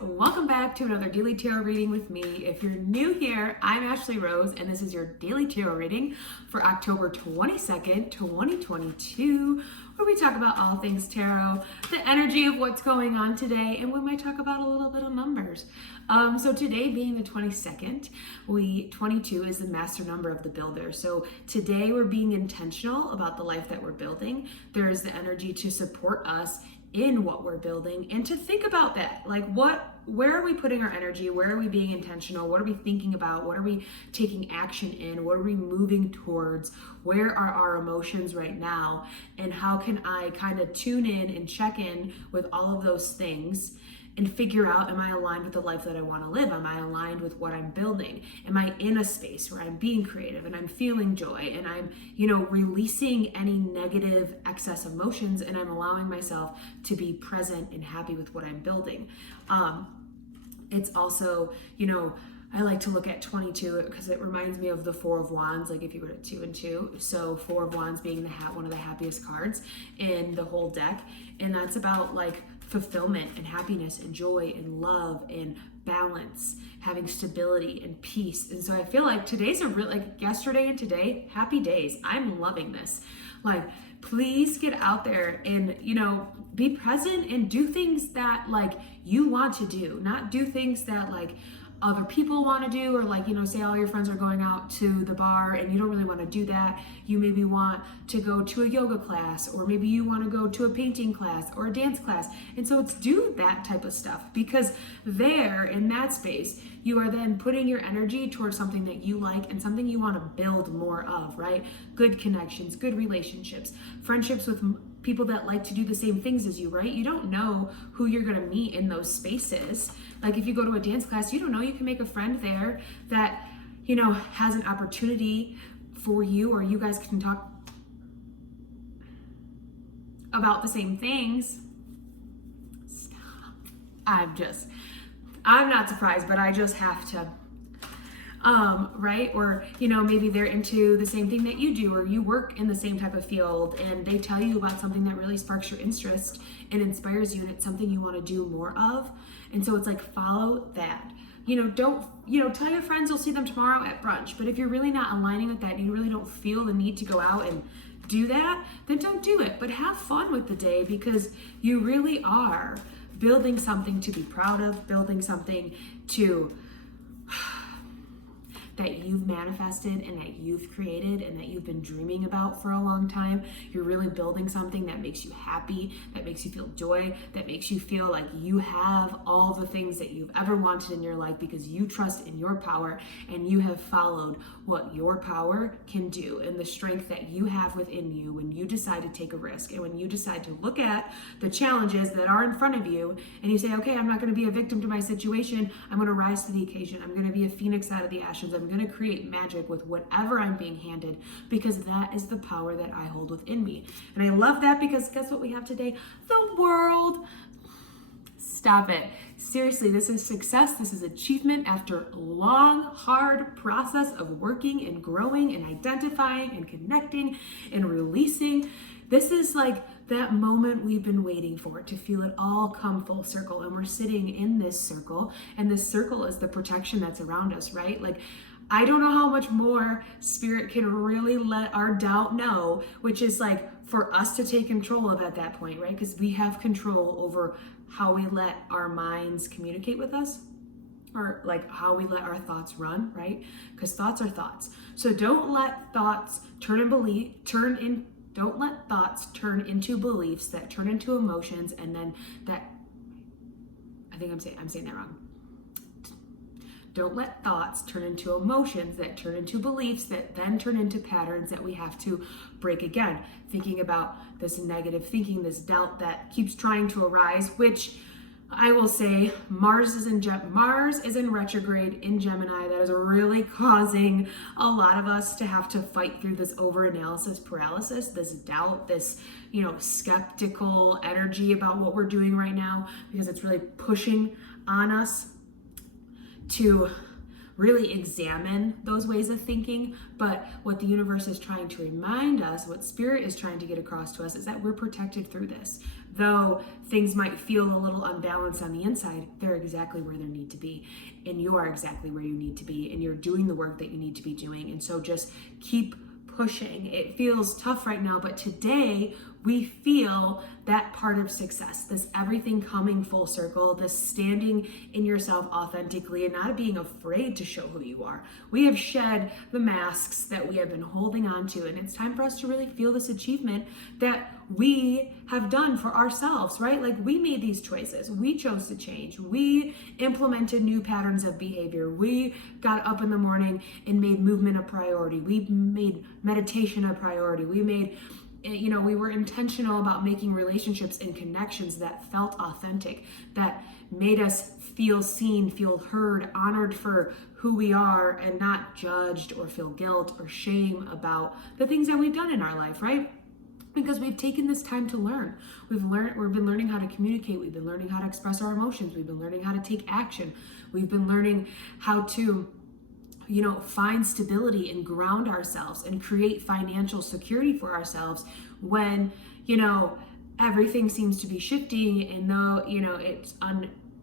welcome back to another Daily Tarot reading with me. If you're new here, I'm Ashley Rose, and this is your Daily Tarot reading for October 22nd, 2022, where we talk about all things tarot, the energy of what's going on today, and we might talk about a little bit of numbers. So today being the 22nd, 22 is the master number of the builder. So today we're being intentional about the life that we're building. There is the energy to support us in what we're building and to think about that. Like where are we putting our energy? Where are we being intentional? What are we thinking about? What are we taking action in? What are we moving towards? Where are our emotions right now? And how can I kind of tune in and check in with all of those things and figure out, am I aligned with the life that I want to live? Am I aligned with what I'm building? Am I in a space where I'm being creative and I'm feeling joy and I'm, releasing any negative excess emotions, and I'm allowing myself to be present and happy with what I'm building? It's also, I like to look at 22 because it reminds me of the Four of Wands, like if you were at 2 and 2. So Four of Wands being one of the happiest cards in the whole deck. And that's about like fulfillment and happiness and joy and love and balance, having stability and peace. And so I feel like today's yesterday and today, happy days. I'm loving this. Like, please get out there and, be present and do things that you want to do, not do things that other people want to do, or say all your friends are going out to the bar and you don't really want to do that. You maybe want to go to a yoga class, or maybe you want to go to a painting class or a dance class. And so it's do that type of stuff, because there in that space, you are then putting your energy towards something that you like and something you want to build more of, right? Good connections, good relationships, friendships with people that like to do the same things as you, right? You don't know who you're going to meet in those spaces. Like if you go to a dance class, you don't know, you can make a friend there that, has an opportunity for you, or you guys can talk about the same things. Stop. I'm not surprised, but I just have to. Right? Or, maybe they're into the same thing that you do, or you work in the same type of field and they tell you about something that really sparks your interest and inspires you, and it's something you want to do more of. And so it's like, follow that. Don't, tell your friends you'll see them tomorrow at brunch, but if you're really not aligning with that and you really don't feel the need to go out and do that, then don't do it. But have fun with the day, because you really are building something to be proud of, building something that you've manifested and that you've created and that you've been dreaming about for a long time. You're really building something that makes you happy, that makes you feel joy, that makes you feel like you have all the things that you've ever wanted in your life, because you trust in your power and you have followed what your power can do, and the strength that you have within you when you decide to take a risk, and when you decide to look at the challenges that are in front of you and you say, okay, I'm not going to be a victim to my situation. I'm going to rise to the occasion. I'm going to be a phoenix out of the ashes. I'm going to create magic with whatever I'm being handed, because that is the power that I hold within me. And I love that, because guess what we have today? The world. Stop it. Seriously, this is success. This is achievement after a long, hard process of working and growing and identifying and connecting and releasing. This is like that moment we've been waiting for, to feel it all come full circle. And we're sitting in this circle, and this circle is the protection that's around us, right? I don't know how much more spirit can really let our doubt know, which is for us to take control of at that point, right? Because we have control over how we let our minds communicate with us, or how we let our thoughts run, right? Because thoughts are thoughts. So don't let thoughts don't let thoughts turn into beliefs that turn into emotions, and then I'm saying that wrong. Don't let thoughts turn into emotions that turn into beliefs that then turn into patterns that we have to break again. Thinking about this negative thinking, this doubt that keeps trying to arise, which I will say Mars is in retrograde in Gemini. That is really causing a lot of us to have to fight through this overanalysis paralysis, this doubt, this, skeptical energy about what we're doing right now, because it's really pushing on us to really examine those ways of thinking. But what the universe is trying to remind us, what spirit is trying to get across to us, is that we're protected through this. Though things might feel a little unbalanced on the inside, they're exactly where they need to be. And you are exactly where you need to be. And you're doing the work that you need to be doing. And so just keep pushing. It feels tough right now, but today we feel that part of success, this everything coming full circle, this standing in yourself authentically and not being afraid to show who you are. We have shed the masks that we have been holding on to, and it's time for us to really feel this achievement that we have done for ourselves, right? Like, we made these choices. We chose to change. We implemented new patterns of behavior. We got up in the morning and made movement a priority. We made meditation a priority. We were intentional about making relationships and connections that felt authentic, that made us feel seen, feel heard, honored for who we are, and not judged or feel guilt or shame about the things that we've done in our life, right? Because we've taken this time to learn. We've been learning how to communicate. We've been learning how to express our emotions. We've been learning how to take action. We've been learning how to find stability and ground ourselves and create financial security for ourselves when, everything seems to be shifting, and though,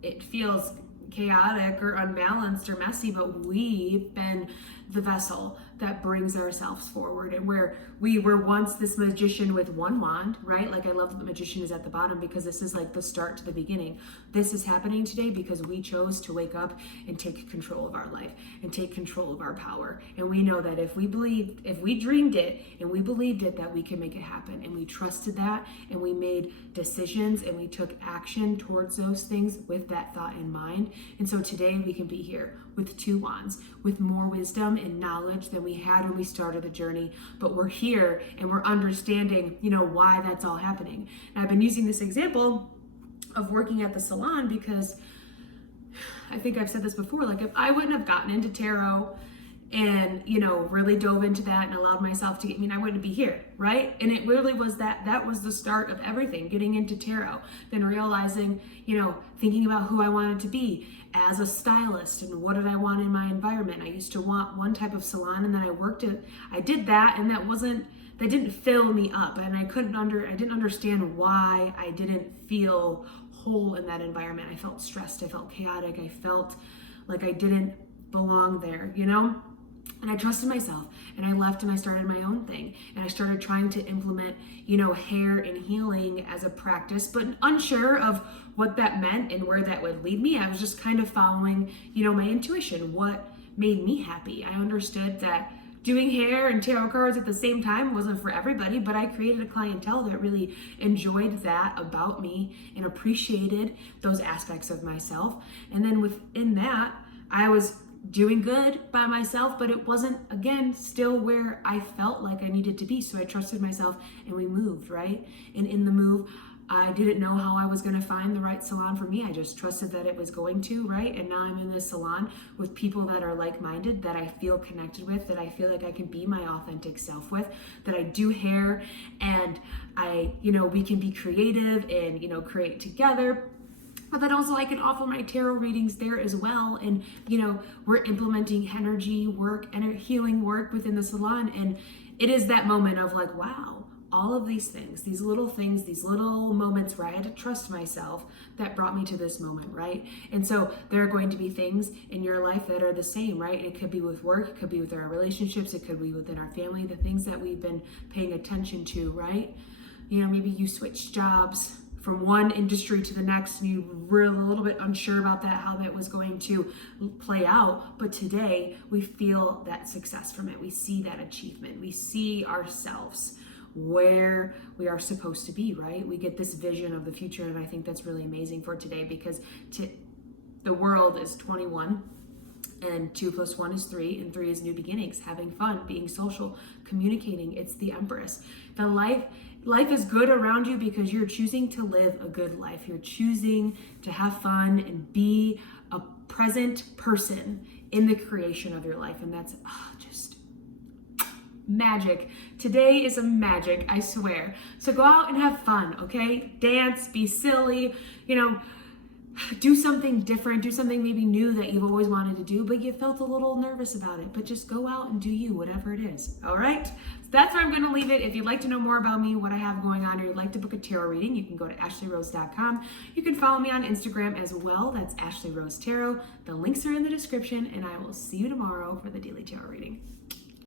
it feels chaotic or unbalanced or messy, but we've been the vessel that brings ourselves forward. And where we were once this magician with one wand, right? Like, I love that the magician is at the bottom, because this is like the start to the beginning. This is happening today because we chose to wake up and take control of our life and take control of our power. And we know that if we dreamed it and we believed it, that we can make it happen. And we trusted that, and we made decisions, and we took action towards those things with that thought in mind. And so today we can be here with two wands, with more wisdom and knowledge than we had when we started the journey. But we're here and we're understanding, why that's all happening. And I've been using this example of working at the salon because I think I've said this before, like, if I wouldn't have gotten into tarot and, really dove into that and allowed myself to, I wouldn't be here, right? And it really was that was the start of everything, getting into tarot, then realizing, thinking about who I wanted to be as a stylist and what did I want in my environment. I used to want one type of salon, and then I did that, and that didn't fill me up, and I didn't understand why I didn't feel whole in that environment. I felt stressed, I felt chaotic, I felt like I didn't belong there, And I trusted myself, and I left and I started my own thing, and I started trying to implement, hair and healing as a practice, but unsure of what that meant and where that would lead me. I was just kind of following, my intuition, what made me happy. I understood that doing hair and tarot cards at the same time wasn't for everybody, but I created a clientele that really enjoyed that about me and appreciated those aspects of myself. And then within that, I was doing good by myself, but it wasn't, again, still where I felt like I needed to be. So I trusted myself, and we moved, right? And in the move, I didn't know how I was going to find the right salon for me. I just trusted that it was going to, right? And now I'm in this salon with people that are like-minded, that I feel connected with, that I feel like I can be my authentic self with, that I do hair, and we can be creative and, create together. But then also I can offer my tarot readings there as well. And, we're implementing energy work and healing work within the salon. And it is that moment of like, wow, all of these things, these little moments where I had to trust myself that brought me to this moment, right? And so there are going to be things in your life that are the same, right? It could be with work, it could be with our relationships, it could be within our family, the things that we've been paying attention to, right? Maybe you switched jobs from one industry to the next, and you were a little bit unsure about that, how that was going to play out. But today we feel that success from it. We see that achievement. We see ourselves where we are supposed to be, right? We get this vision of the future, and I think that's really amazing for today, because the world is 21, and 2 + 1 is 3, and 3 is new beginnings, having fun, being social, communicating. It's the Empress. The life is good around you because you're choosing to live a good life. You're choosing to have fun and be a present person in the creation of your life. And that's just magic. Today is a magic, I swear. So go out and have fun, okay? Dance, be silly, do something different, do something maybe new that you've always wanted to do, but you felt a little nervous about it. But just go out and do you, whatever it is. All right? So that's where I'm going to leave it. If you'd like to know more about me, what I have going on, or you'd like to book a tarot reading, you can go to ashleyrose.com. You can follow me on Instagram as well. That's Ashley Rose Tarot. The links are in the description, and I will see you tomorrow for the daily tarot reading.